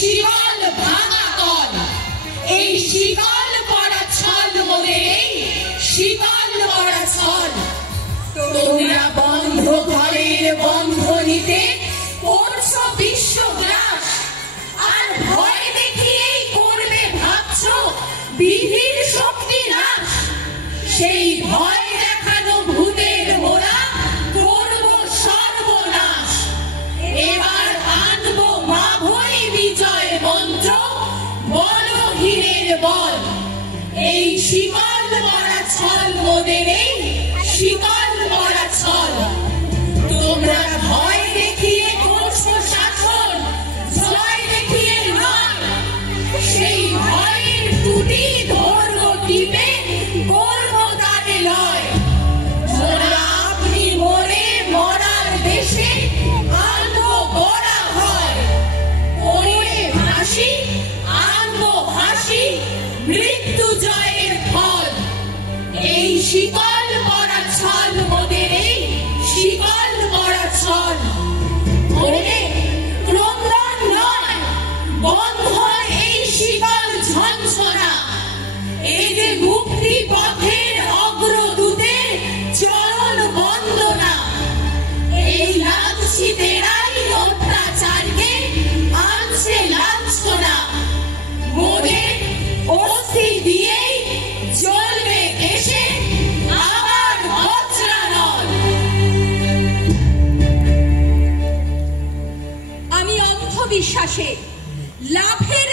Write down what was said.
শিকল ভাঙা কল, এই শিকল পড়া ছল মোদের, এই শিকল পড়া ছল। তোমরা বন্ধ ঘরের বন্ধনীতে করছ বিশ্বগ্রাস, আর ভয় দেখিয়েই করবে ভাবছ বিধির শক্তি নাশ। সেই ভয় দেখানো ভূতের মোরা করব সর্বনাশ। এবার আনব মাভৈ বিজয় মন্ত্র, বল হীরের বল। এই শিকল পড়া ছল মোদের, এই শিকল পড়া ছল। তোমরা ভয় দেখিয়ে করছো শাসন, জয় দেখিয়ে নয়। সেই ভয়ের টুটি ধরবো টিপে, করব তারে লয়। মোরা আপনি মরে মরার দেশে আনবো গড়া হয়। পড়ে ভাসি আনবো হাসি, মৃত্যু জয়ের ফল। এই শিকল পড়া ছল মোদের, এই শিকল পড়া ছল। ওরে ক্রন্দন নয়, বন্ধ এই শিকল ঝঞ্ঝনা। এই যে মুক্তি পথের অগ্রদূতের চরণ বন্দনা। এই লাঞ্ছিতেরাই অত্যাচারকে আনছে লাঞ্ছনা। মোদের অস্থি দিয়েই জ্বলবে দেশে আবার বজ্রানল। আমি অন্ধবিশ্বাসে লাভের